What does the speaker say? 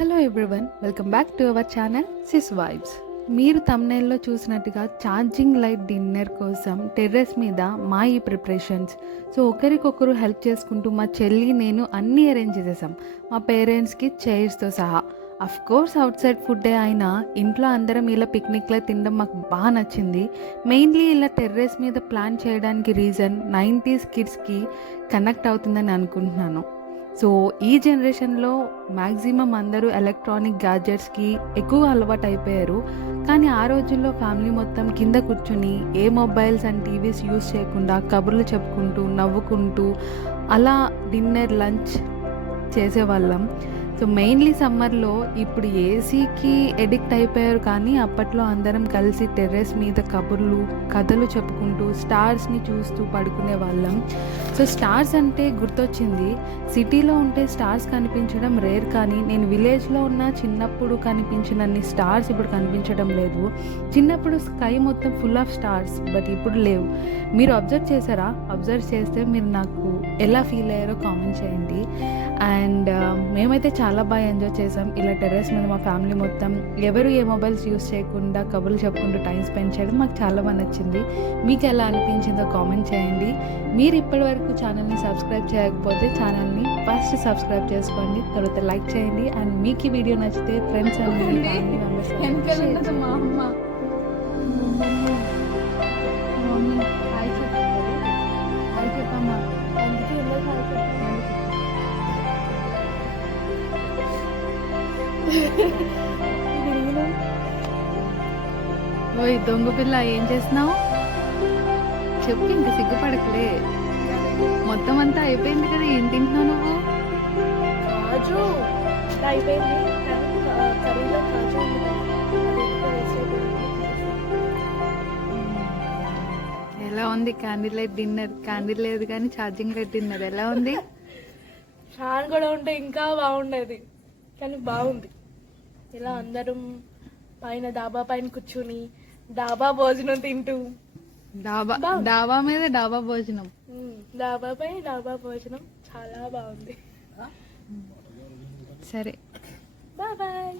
Hello everyone, welcome back to our channel Sis Vibes. మీరు తమ్నైల్లో చూసినట్టుగా ఛార్జింగ్ లైట్ డిన్నర్ కోసం టెర్రస్ మీద మా ఈ ప్రిపరేషన్స్. సో ఒకరికొకరు హెల్ప్ చేసుకుంటూ మా చెల్లి నేను అన్నీ అరేంజ్ చేసేసాం, మా పేరెంట్స్కి చైర్స్తో సహా. అఫ్ కోర్స్ అవుట్ సైడ్ ఫుడ్డే అయినా ఇంట్లో అందరం ఇలా పిక్నిక్లో తినడం మాకు బాగా నచ్చింది. మెయిన్లీ ఇలా టెర్రస్ మీద ప్లాన్ చేయడానికి రీజన్ 90s కిడ్స్కి కనెక్ట్ అవుతుందని అనుకుంటున్నాను. సో ఈ జనరేషన్లో మ్యాక్సిమం అందరూ ఎలక్ట్రానిక్ గ్యాడ్జెట్స్కి ఎక్కువ అలవాటు అయిపోయారు. కానీ ఆ రోజుల్లో ఫ్యామిలీ మొత్తం కింద కూర్చుని ఏ మొబైల్స్ అండ్ టీవీస్ యూస్ చేయకుండా కబుర్లు చెప్పుకుంటూ నవ్వుకుంటూ అలా డిన్నర్ లంచ్ చేసేవాళ్ళం. సో మెయిన్లీ సమ్మర్లో ఇప్పుడు ఏసీకి ఎడిక్ట్ అయిపోయారు, కానీ అప్పట్లో అందరం కలిసి టెర్రస్ మీద కబుర్లు కథలు చెప్పుకుంటూ స్టార్స్ని చూస్తూ పడుకునే వాళ్ళం. సో స్టార్స్ అంటే గుర్తొచ్చింది, సిటీలో ఉంటే స్టార్స్ కనిపించడం రేర్, కానీ నేను విలేజ్లో ఉన్న చిన్నప్పుడు కనిపించినన్ని స్టార్స్ ఇప్పుడు కనిపించడం లేదు. చిన్నప్పుడు స్కై మొత్తం ఫుల్ ఆఫ్ స్టార్స్, బట్ ఇప్పుడు లేవు. మీరు అబ్జర్వ్ చేశారా? అబ్జర్వ్ చేస్తే మీరు నాకు ఎలా ఫీల్ అయ్యారో కామెంట్ చేయండి. అండ్ మేమైతే చాలా బాగా ఎంజాయ్ చేసాం ఇలా టెర్రస్ మీద మా ఫ్యామిలీ మొత్తం ఎవరు ఏ మొబైల్స్ యూస్ చేయకుండా కబుర్లు చెప్పుకుంటూ టైం స్పెండ్ చేయడం మాకు చాలా బాగా నచ్చింది. మీకు ఎలా అనిపించిందో కామెంట్ చేయండి. మీరు ఇప్పటి వరకు ఛానల్ని సబ్స్క్రైబ్ చేయకపోతే ఛానల్ని ఫస్ట్ సబ్స్క్రైబ్ చేసుకోండి, తర్వాత లైక్ చేయండి. అండ్ మీకు ఈ వీడియో నచ్చితే ఫ్రెండ్స్ అండ్ ఫ్యామిలీ మెంబర్స్ ఓయ్ దొంగ పిల్ల, ఏం చేస్తున్నావు చెప్పు, ఇంక సిగ్గుపడకలే. మొత్తం అంతా అయిపోయింది కదా, ఏం తింటున్నావు నువ్వు? కాజు అయిపోయింది, కర్రీలో కాజు ఎలా ఉంది క్యాండిల్ లైట్ డిన్నర్? క్యాండిల్ లేదు కానీ ఛార్జింగ్ లైట్ డిన్నర్ ఎలా ఉంది? ఫ్యాన్ కూడా ఉంటే ఇంకా బాగుండేది, కానీ బాగుంది. ఇలా అందరం పైన డాబా పైన కూర్చుని డాబా భోజనం తింటూ, డాబా మీద డాబా భోజనం, డాబా పై డాబా భోజనం చాలా బాగుంది. సరే, బాయ్ బాయ్.